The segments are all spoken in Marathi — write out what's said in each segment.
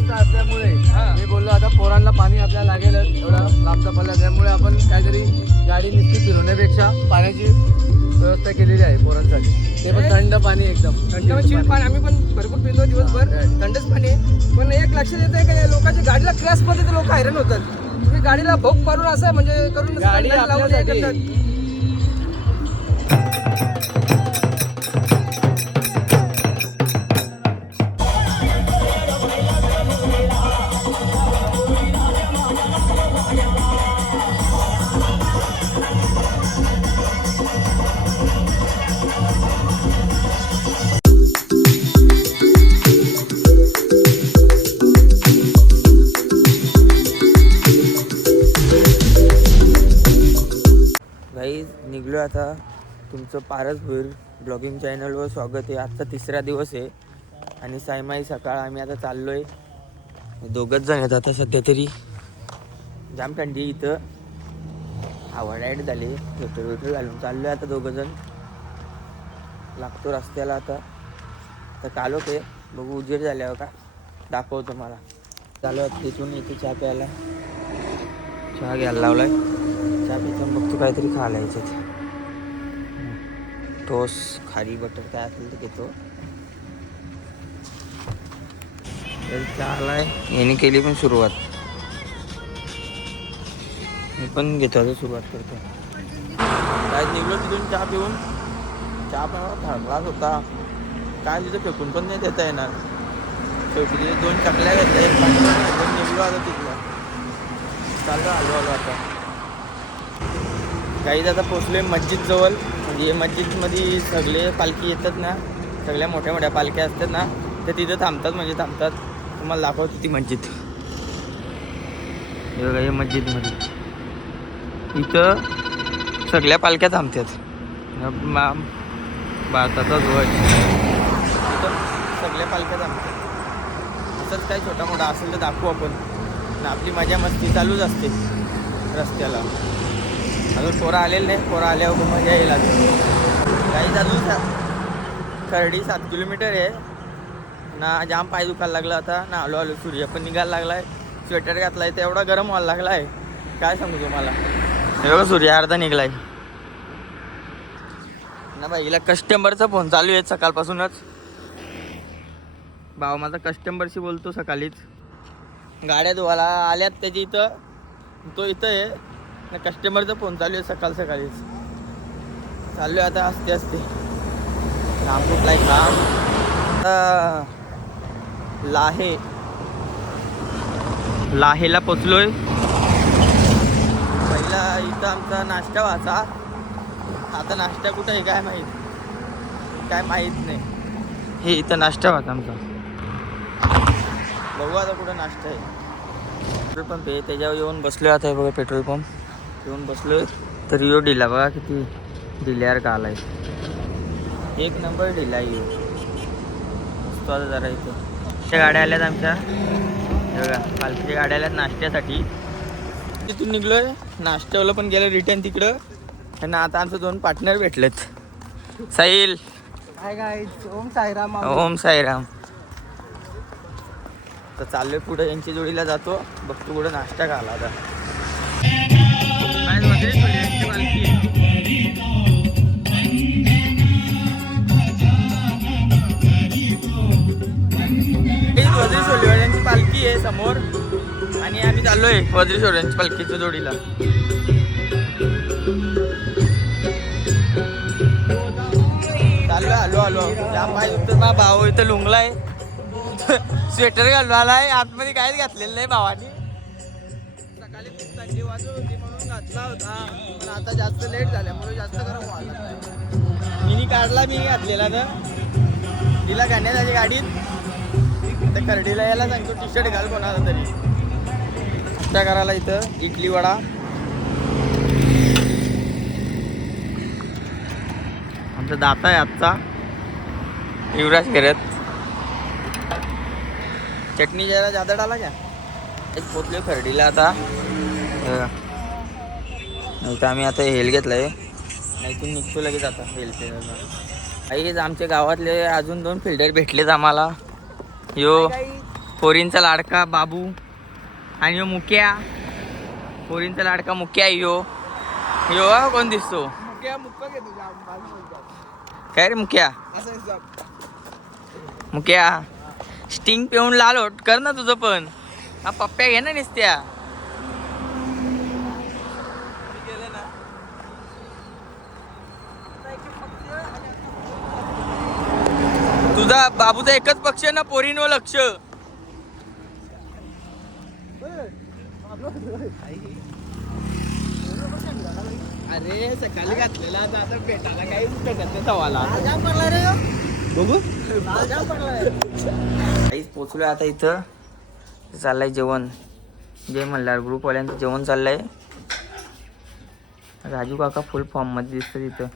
जास्त असल्यामुळे मी बोललो आता पोरांना पाणी आपल्याला लागेलच, एवढा लांबचा पल्ला, त्यामुळे आपण काहीतरी गाडी निश्चित फिरवण्यापेक्षा पाण्याची व्यवस्था केलेली आहे पोरांसाठी. ते पण थंड पाणी, एकदम थंड चिल पाणी. आम्ही पण भरपूर पितो दिवसभर, थंडच पाणी आहे. पण एक लक्षात येत आहे का, या लोकांच्या गाडीला क्रॅश मध्ये लोक हैराण होतात. तुम्ही गाडीला भोग पाडून असं म्हणजे करून गाडी लावून हे आपल्यासाठी. करतात. गाईज निघलो आता. तुमचं पारस भोईर ब्लॉगिंग चॅनलवर स्वागत आहे. आजचा तिसरा दिवस आहे आणि सायमाई सकाळ. आम्ही आता चाललो आहे, दोघंच जण आहेत आता सध्या तरी. जाम थंडी इथं, आवडायड झाली, स्वेटर घालून चाललो आहे आता दोघं जण. लागतो रस्त्याला आता. तर कालो ते बघू, उजेड झाल्यावर का दाखवतो मला. चालू तिथून इथे चहा प्यायला, चहा घ्यायला लावलाय. चहा पिताना बघतो काहीतरी खायला यायचं, टोस खारी बटर काय असेल तर घेतो. तर चहाला याने केली पण सुरुवात, मी पण घेतो आता सुरुवात करतो. काय निघलो तिथून चहा पिऊन. चहा पण थर्डलाच होता, काय तिथं फेकून पण नाही देता येणार. शेवटी तिथे 2 चकल्या घेतल्या, एक पाणी निघलो आता तिथलं. चाललो आलो आता. काही आता पोचलोय मस्जिद जवळ. म्हणजे मस्जिदमध्ये सगळे पालखी येतात ना, सगळ्या मोठ्या मोठ्या पालख्या असतात ना, ते तिथं थांबतात. म्हणजे थांबतात, तुम्हाला दाखवतो ती मस्जिद. हे बघा, हे मस्जिदमध्ये इथं सगळ्या पालख्या थांबतात. भारताचा ध्वज, इथं सगळ्या पालख्या थांबतात. असंच काही छोटा मोठा असेल तर दाखवू आपण. आपली मजा मस्ती चालूच असते रस्त्याला. अजून पोरं आलेलं नाही, पोरं आल्यावर मजा येईल. काही अजून खर्डी 7 किलोमीटर आहे ना. जाम पाय दुखायला लागला आता ना. आलो सूर्य पण निघायला लागला आहे. स्वेटर घातला आहे तर एवढा गरम व्हायला लागला आहे, काय सांगू तुम्हाला. हे बघा, सूर्य अर्धा निघला आहे ना. बाईला कस्टमरचा फोन चालू आहे सकाळपासूनच. भाऊ माझा कस्टमरशी बोलतो सकाळीच. गाड्या धुवायला आल्यात त्याची इथं, तो इथं आहे ना. कस्टमरचा फोन चालू आहे सकाळीच. चालू आहे आता असते असते. काम कुठला आहे काम. लाहेला पोचलोय. पहिला इथं आमचा नाश्ता व्हायचा, आता नाश्ता कुठं आहे काय माहीत नाही. हे इथं नाश्ता व्हायचा आमचा. बघू आता कुठं नाश्ता आहे. पेट्रोल पंप आहे त्याच्यावर येऊन बसलो आता. हे बघा पेट्रोल पंप येऊन बसलोय. तर यो ढिला बघा, किती ढिल्यावर का आलाय. 1 नंबर ढिला येऊ. मस्त आता जरा इथं त्या गाड्या आल्यात आमच्या. हे बघा पालखीच्या गाड्या आल्यात नाश्त्यासाठी. तिथून निघलोय, नाश्त्यावाला पण गेलं रिटर्न तिकडं. त्यांना आता आमचे 2 पार्टनर भेटलेत. Sahil, hi guys, Om Sairam. ओम साईराम. तर चाललोय पुढे यांच्या जोडीला जातो, बघतो कुठं नाश्ता घाला आता. वज्री सोलवाड्यांची पालखी आहे समोर आणि आम्ही चाललोय वज्री सोलवाड्यांची पालखीच्या जोडीला. चाललो आलो जाम पाय दुखतात. मा भाऊ इथं लुंगलाय, स्वेटर घालून आलाय, आतमध्ये काहीच घातलेलं नाही भावानी. सकाळी खूप थंडी वाजत होती म्हणून घातला होता, पण आता जास्त लेट झाल्यामुळे जास्त गरम व्हायला लागलाय. मिनी काढला, मी घातलेला ना. तिला घालण्यात आली गाडीत. आता करडीला यायला सांगतो टी शर्ट घाल कोणाला तरी. नाश्ता करायला इथं इडली वडा. आमचा दाता आहे आजचा युवराज करत. चटणी जरा जादा डाला क्या. एक पोचले खर्डीला आता. नाही तर आम्ही आता हेल घेतलाय, नाही निघतो लगेच आता हेल फिल्डरला. काहीच आमच्या गावातले अजून 2 फिल्डर भेटलेत आम्हाला. यो पोरींचा लाडका बाबू आणि ह्यो मुक्या. पोरींचा लाडका मुक्या यो यो कोण दिसतो? मुक्का घेतो काय रे मुक्या? असं मुक्या स्टिंग पिऊन लाल होट कर ना तुझं पण. हा पप्प्या घे ना निसत्या. तुझा बाबूचा एकच पक्ष ना पोरींवर लक्ष. अरे सकाळी घातलेला आता पेटाला काही भेटत नाही तवाला. बघू काहीच पोचलोय आता इथं. चाललंय जेवण. जे म्हणलं ग्रुपवाल्यांचं जेवण चाललंय. राजू काका फुल फॉर्म मध्ये दिसत तिथं.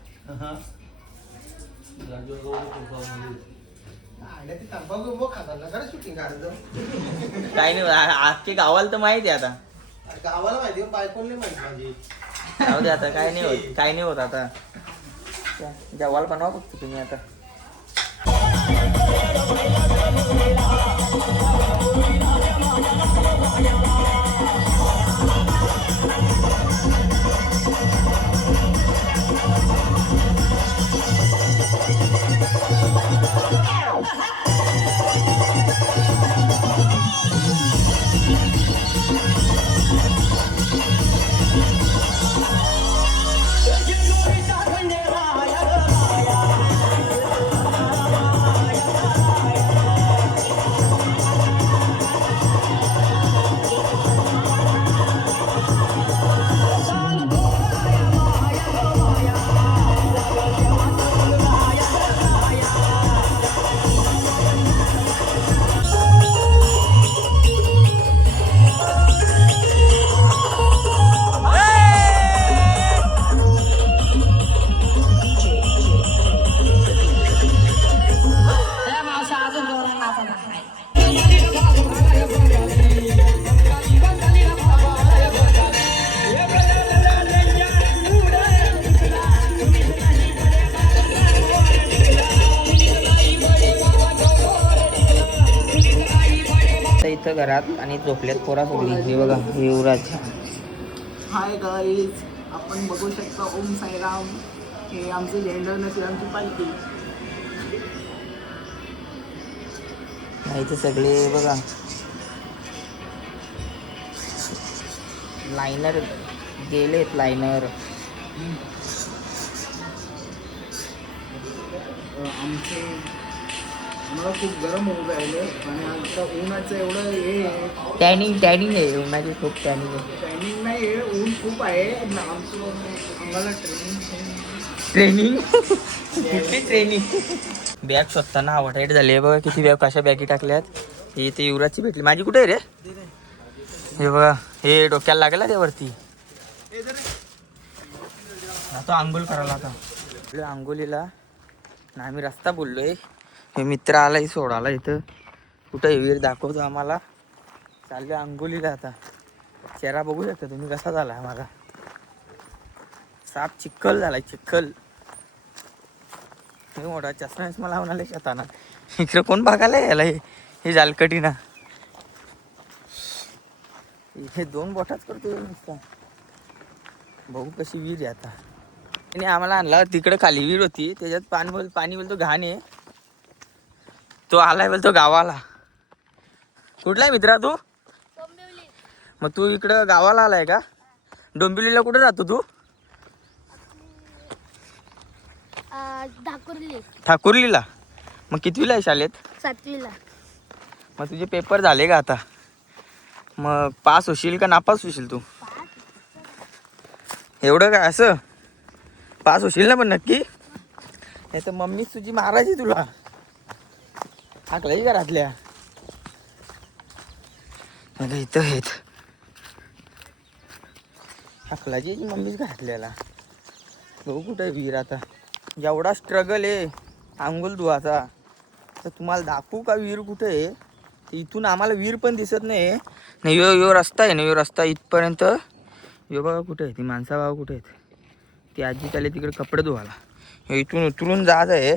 काही नाही आजचे गावाला तर माहिती आहे आता. गावाला माहिती बायकोला माहिती माझी. जाऊ दे आता. काय नाही होत. काय नाही होत आता. जेवायला बनवा फक्त तुम्ही आता. इथं घरात आणि झोपल्यात पोरा सगळी. हे बघा हे युवराज. हाय गाईज, आपण बघू शकता ओम साईराम. हे आमचे झेंडर नसेल आमची पालखी. इथे सगळे बघा लायनर गेलेत. लायनर आम्हाला खूप गरम होऊ राहिले आणि आता उन्हाचं एवढं हे टॅनिंग आहे. उन्हाची खूप टॅनिंग आहे. टायमिंग नाही आहे, ऊन खूप आहे. आमचं आम्हाला ट्रेनिंग कुठली ट्रेनिंग. बॅग शोधताना आवडाईट झाली आहे बघा. किती बॅग कशा बॅगी टाकल्यात. ही ते युवराजची भेटली. माझी कुठे आहे रे? हे बघा हे डोक्याला लागला त्यावरती. तो आंघोळ करायला आता. आंघोलीला ना आम्ही रस्ता बोललोय. हे मित्र आलाय सोडायला इथं. कुठं विहीर दाखवतो आम्हाला. चाललोय आंघोलीला आता. चेहरा बघू शकता तुम्ही कसा झाला माझा. साप चिखल झालाय चिखल. हे मोठा चष्मा चष्मा लावून आले शेताना. इकडे कोण बघायला यायला हे जालकटीना. इथे 2 बोटाच करतो नुसता. बघू कशी विहीर आहे आता. त्याने आम्हाला आणला तिकडे खाली विहीर होती. त्याच्यात पाणी बोलतो घाण आहे. तो आलाय बोलतो गावाला. कुठला आहे मित्रा तू? मग तू इकडं गावाला आलाय का? डोंबिवलीला कुठे राहतो तू? ठाकुर्लीला. मग कितवीला आहे शाळेत? 7वीला. मग तुझे पेपर झाले का आता? मग पास होशील का नापास होशील तू? एवढं काय असं पास होशील ना पण नक्की? नाही तर मम्मीच तुझी मारायची तुला. हाकलाही घरातल्या. इथं आहेत हाकलाची मम्मीच घातल्याला. बघू कुठं आहे विहीर आता. एवढा स्ट्रगल आहे आंघोळ धुवाचा. तर तुम्हाला दाखवू का विहीर कुठं आहे. इथून आम्हाला विहीर पण दिसत नाही. नाही यो रस्ता आहे ना. यो रस्ता इथपर्यंत. यो बघा कुठे आहे ती माणसा बाबा कुठे आहेत. ती आजी चालली तिकडे कपडे धुवायला. इथून उतरून जात आहे.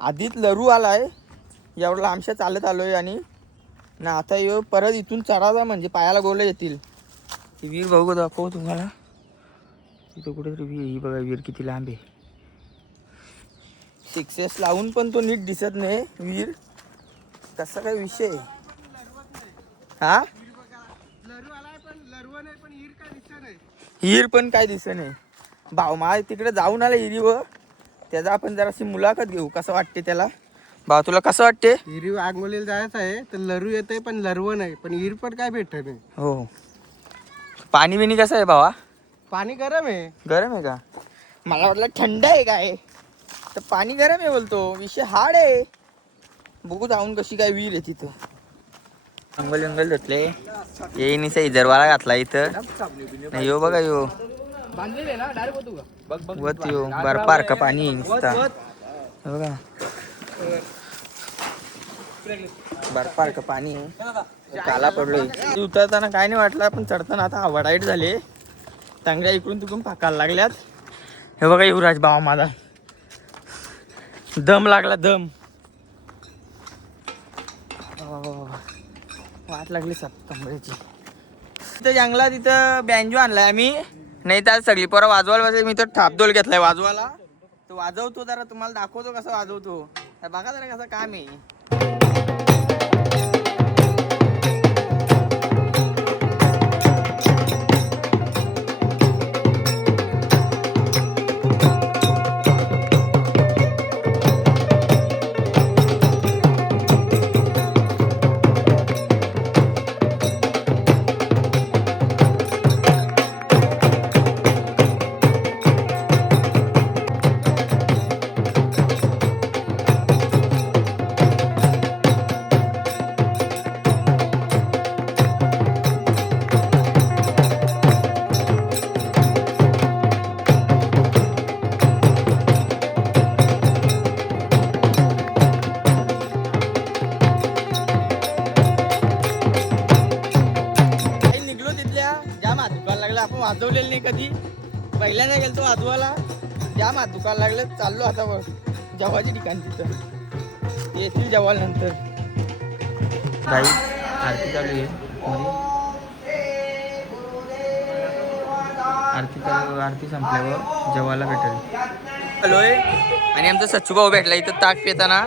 आधीच लरू आलाय. एवढा आमच्या चालत आलोय आणि ना आता यो परत इथून चढायचा म्हणजे पायाला गोले येतील. ती विहीर बघू दाखव तुम्हाला. तिथं कुठेतरी विहीर, ही बघा विहीर किती लांब आहे. सिक्सेस लावून पण तो नीट दिसत नाही विहीर. कसा काय विषय आहे? हा हिर पण काय दिसत नाही. भाऊ मा तिकडे जाऊन आला हिरीवर, त्याचा आपण जराशी मुलाखत घेऊ. कसं वाटते त्याला? भाऊ तुला कसं वाटते? हिरी आगमोलीला जायचं आहे तर लरू येत पण लरव नाही, पण हिर पण काय भेटत नाही. हो. पाणी बिणी कसं आहे भावा? पाणी गरम आहे. गरम आहे का? मला वाटलं थंड आहे काय, तर पाणी गरम आहे बोलतो. विषय हार्ड आहे. बघू जाऊन कशी काय विहीर आहे तिथं. अंगल अंगल धुतले ये निसा इजरवाला घातला इथं. नाही यो बघा यो बांधलेले ना डायरेक्ट होतो का? बघ बघ वत यो बर्फारखं पाणी नुसता बघा. बर्फारखं पाणी आहे. काला पडलोय. उतरताना काय नाही वाटलं, पण चढताना आता आवडाईट झाले. टांगड्या इकडून तिकडून फाकायला लागल्यात. हे बघा युवराज भावा माझा दम लागला दम. वाट लागली सब कमरेची. तिथं जंगलात तिथं बँजो आणलाय आम्ही. नाही तर सगळी पोरं वाजवायला बसले. मी तर थापदोल घेतलाय वाजवायला. तो वाजवतो जरा, तुम्हाला दाखवतो कसं वाजवतो. बघा जरा कसं काम आहे. आपण वाजवलेलं नाही कधी, पहिल्यांदा गेलतो वाजवायला. जाम हात दुखायला लागलं. चाललो आता बघ जेवायच्या ठिकाणी. तिथं येतील जेवायला नंतर. काही आरती चालू आहे. आरती संपल्यावर जेवायला भेटेल. हॅलोय. आणि आमचा सच्चूभाऊ भेटला इथं ताक पिताना.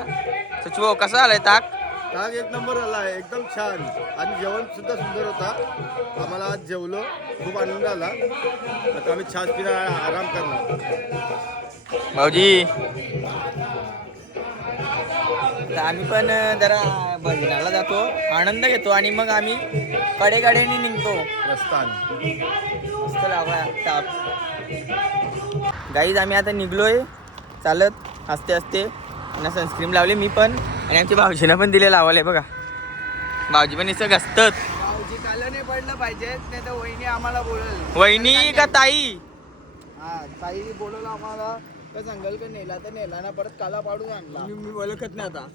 सच्चूभाऊ कसा आलाय ताक? ताक एक नंबर आला आहे, एकदम छान. आणि जेवण सुद्धा सुंदर होता. आम्हाला आज जेवलो, खूप आनंद आला. आता आम्ही छान पिणार, आराम करणार. भाऊजी तर आम्ही पण जरा भजनाला जातो, आनंद घेतो आणि मग आम्ही कडेकडेने निघतो. प्रस्थान मस्त लावा ताप. गाईज आम्ही आता निघलोय चालत हसते हसते. त्यांना सनस्क्रीन लावले मी पण, आणि आमच्या भाऊजीनं पण दिले लावले बघा. भाऊजी पण इथं घसतात. भाऊजी काला नाही पडलं पाहिजे, नाही तर वहिनी आम्हाला बोलल. वहिनी का ताई? हा ताई बोलवलं आम्हाला तर सांगाल का नेला तर नेला ना, परत काला पाडून आणला. मी ओळखत नाही आता.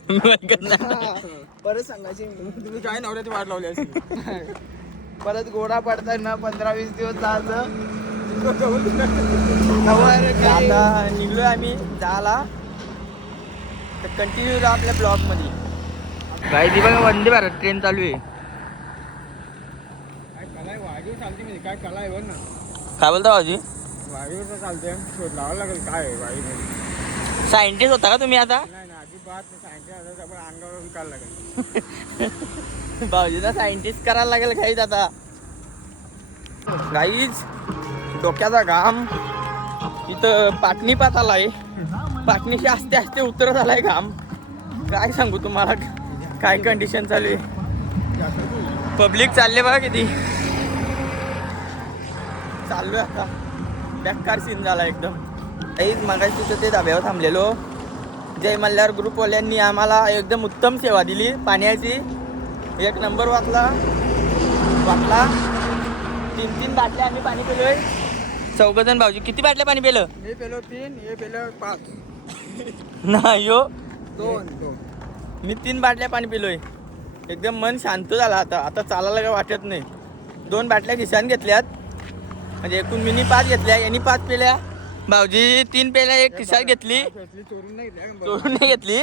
परत सांगायची तुम्ही काय नवऱ्याची वाट लावली असेल. परत गोडा पडताना 15-20 दिवस जायचं. आता निघलोय आम्ही जायला. तर कंटिन्यू राहा आपल्या ब्लॉग मध्ये. गाईजी बघा वंदे भारत ट्रेन चालू आहे. काय कला आहे वाघीव चालते म्हणजे काय कला आहे बघ ना. काय बोलता भाऊजी? वाघीव चालते, शोध लावावं लागेल काय आहे वाघीव. सायंटिस्ट होता का तुम्ही आता? नाही ना अजिबात सायंटिस्ट आपण अंगावर विकायला लागेल. भाऊजीला सायंटिस्ट करायला लागेल गाईज आता. गाईज डोक्याचा घाम इथं पाटणीपात आलाय. पाटणीशी आस्ते आस्ते उतरत आलाय घाम. काय सांगू तुम्हाला काय कंडिशन चालू आहे. पब्लिक चालले बघा किती. चाललोय आता. बेकार सीन झाला एकदम. काहीच मागायची तिथं ते धाब्यावर थांबलेलो. जय मल्हार ग्रुपवाल्यांनी आम्हाला एकदम उत्तम सेवा दिली. पाण्याची एक नंबर वाटला. 3 बाटल्या आम्ही पाणी पिलोय. 4 जण. भाऊजी किती बाटल्या पाणी पिलं? मी पेलो 3, हे पेलो 5. नाही हो 2. मी 3 बाटल्या पाणी पिलोय. एकदम मन शांत झालं आता. आता चालायला काय वाटत नाही. 2 बाटल्या खिशान घेतल्यात, म्हणजे एकूण मिनी 5 घेतल्या. यांनी 5 पिल्या. भाऊजी 3 पेल्या एक खिशात घेतली. चोरून नाही चोरून नाही घेतली,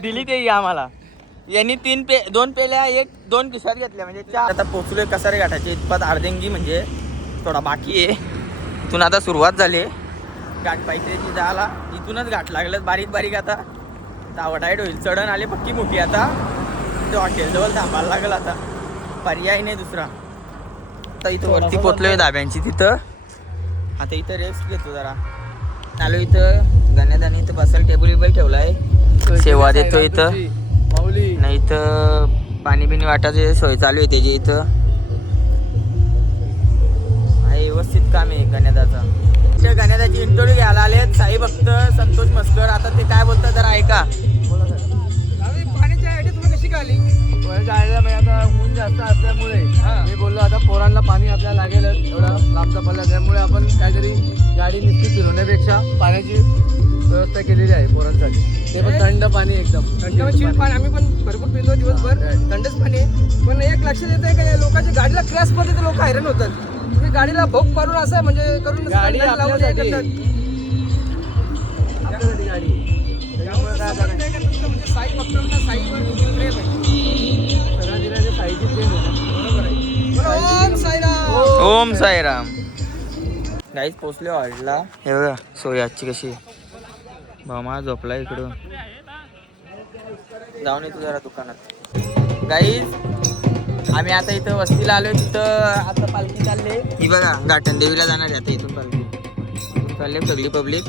दिली ते आम्हाला. यांनी 2 पेल्या 2 किशात घेतल्या म्हणजे 4. आता पोचलोय कसारे घाटाचे इतपत अर्धेंगी म्हणजे थोडा बाकी आहे. इथून आता सुरुवात झाली घाट पायथ्याची जायला. इथूनच घाट लागलं बारीक बारीक. आता टाईट होईल. चढण आले पक्की मोठी. आता ते हॉटेलजवळ थांबायला लागेल. आता पर्याय नाही दुसरा. आता इथं वरती पोचलोय धाब्यांची तिथं. आता इथं रेस्ट घेतो जरा. आलो इथं गण्यादानी इथं बसायला टेबल बिबल ठेवलाय. सेवा देतो इथं. माऊली नाही इथं पाणी बिणी वाटायची सोय चालू आहे त्याची. इथं आहे व्यवस्थित काम आहे गण्यादाचा. इथे गण्यादाची इंटरव्ह्यू घ्यायला आलेत साई भक्त संतोष मस्कर. आता ते काय बोलतात जरा ऐका. पाण्याची आयडिया तुम्ही कशी काढली? जायला म्हणजे आता ऊन जास्त असल्यामुळे मी बोललो आता पोरांना पाणी आपल्याला लागेलच एवढा लांबचा पल्ला. त्यामुळे आपण काहीतरी गाडी नुसती फिरवण्यापेक्षा पाण्याची व्यवस्था केलेली आहे पोरांसाठी. ते पण थंड पाणी एकदम पाणी आम्ही पण भरपूर पितो दिवसभर. थंडच पाणी आहे. पण एक लक्षात येत आहे का या लोकांच्या गाडीला क्रॅश पडते तर लोक हैराण होतात. तुम्ही गाडीला भोग पाडून असं म्हणजे करून गाडी लावून आपल्यासाठी. करतात. आपल्यासाठी गाडी त्यामुळे काय समजत नाही का तुमचं म्हणजे साई भक्तांना साईवर खूप प्रेम आहे. सगळ्या दिनाची साईची प्रेम आहे. बरोबर आहे. बरं, ओम साईराम. ओम साईराम. गाईच पोचले हॉल्टला. हे बघा सोय आजची कशी. भामा झोपला इकडं. जाऊन येतो जरा दुकानात. गाईज आम्ही आता इथं वस्तीला आलोय. तिथं आता पालखी चालले. ही बघा गाठणदेवीला जाणार आहे आता. इथून पालखी चालले सगळी पब्लिक.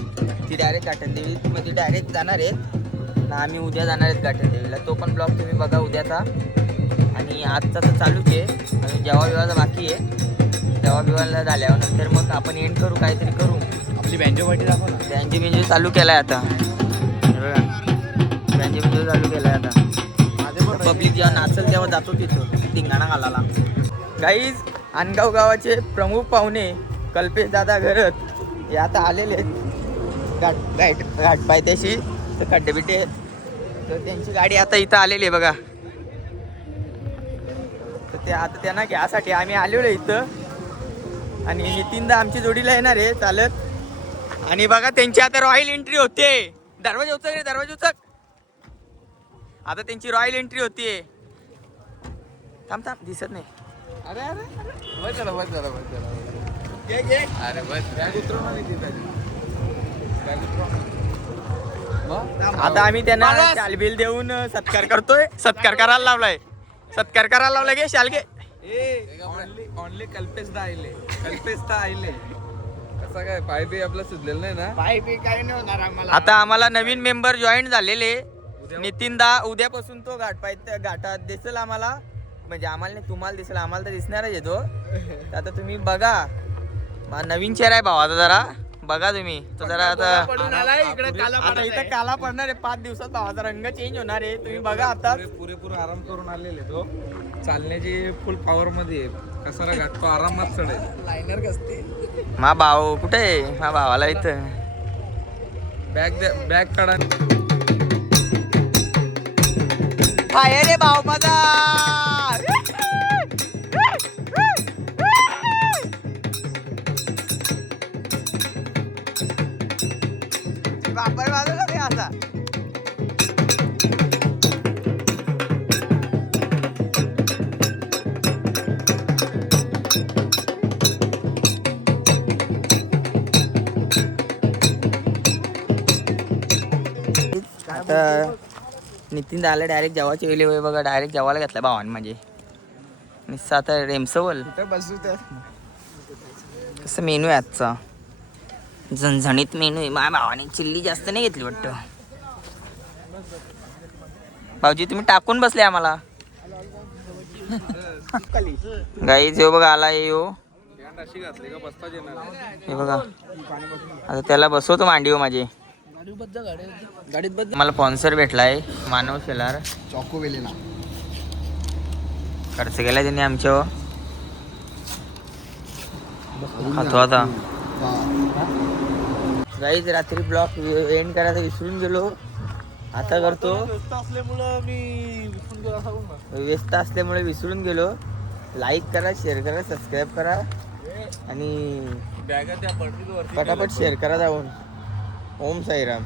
ती डायरेक्ट गाठणदेवी मध्ये डायरेक्ट जाणार आहेत ना. आम्ही उद्या जाणार आहेत गाठणदेवीला. तो पण ब्लॉग तुम्ही बघा उद्याचा. आणि आजचा तर चालूच आहे. आणि जेव्हा विवाहाचा बाकी आहे. जेव्हा विवाहाला झाल्यावर नंतर मग आपण एंड करू काहीतरी करू. आपली बँजो पार्टी दाखव ना. बँजो बिंजो चालू केलाय आता. हे बघा बँजो बिंजो चालू केलाय आता. पब्लिक जेव्हा नाचल तेव्हा जातो तिथं धिंगाणा घालायला. गाईज अनगाव गावाचे प्रमुख पाहुणे कल्पेश दादा घरत हे आता आलेले आहेत घाट पायथ्याशी. तर खड्डेबिड्डे आहेत. तर त्यांची गाडी आता इथं आलेली आहे बघा. तर ते आता त्यांना घ्यासाठी आम्ही आलेलो इथं. आणि नितीनदा आमची जोडीला येणार आहे चालत. आणि बघा त्यांची आता रॉयल एंट्री होते. दरवाजा उचक रे दरवाजा उचक. आता त्यांची रॉयल एंट्री होतीये. थांब थांब दिसत नाही. अरे अरे बस झालं बस झालं बस झालं. अरे बस बॅग उतरव ना नितीन दाजी. बॅग उतरव ना. आता आम्ही त्यांना शालबिल देऊन सत्कार करतोय. सत्कार करायला लावलाय. सत्कार करायला लावलाय गे शालगे. ऑनली कल्पेश दा आईले. कल्पेश दा आईले. कसं काय पाय बी आपलं सुचलेलं नाही ना. पाय बी काही नाही होणार आम्हाला. आता आम्हाला नवीन मेंबर जॉईन झालेले. नितीनदा उद्यापासून तो घाटात दिसेल आम्हाला. म्हणजे आम्हाला नाही तुम्हाला दिसेल. आम्हाला तर दिसणारच येतो. आता तुम्ही बघा नवीन चेहरा आहे भावाचा. जरा बघा तुम्ही तो जरा आता आता इथं काला पडणार आहे. 5 दिवसात भावाचा रंग चेंज होणार आहे. तुम्ही बघा आता. पुरेपूर आराम करून आलेले तो. चालण्याची फुल पॉवर मध्ये कसारा घाट तो आरामात चढेल. लायनर कसते. मा भाऊ कुठे आहे. मा भावाला इथं बॅग काढा. हाय रे भाऊ माझा. बापर बाजूला रे आता. आता नितीन दाला डायरेक्ट जेवायची वेळी होय बघा. डायरेक्ट जेवायला घेतला भावान म्हणजे निस्सा आता रेमसवल. बसू तर कसं मेनू आहे आजचा. झणझणीत मेनू आहे. माझ्या भावाने चिल्ली जास्त नाही घेतली वाटतं. भाऊजी तुम्ही टाकून बसले आम्हाला. गाईज हे बघा आला यो. हे बघा आता त्याला बसवतो मांडीव माझे. गाडीत बस. मला स्पॉन्सर भेटलाय मानव शेलार. चॉको वेलेला खर्च केला त्यांनी आमच्यावर. खातो आता. गाईज रात्री ब्लॉग एंड करायला विसरून गेलो. आता करतो. व्यस्त असल्यामुळे विसरून गेलो. लाईक करा शेअर करा सबस्क्राईब करा आणि पटापट शेअर करा जाऊन. ओम साईराम.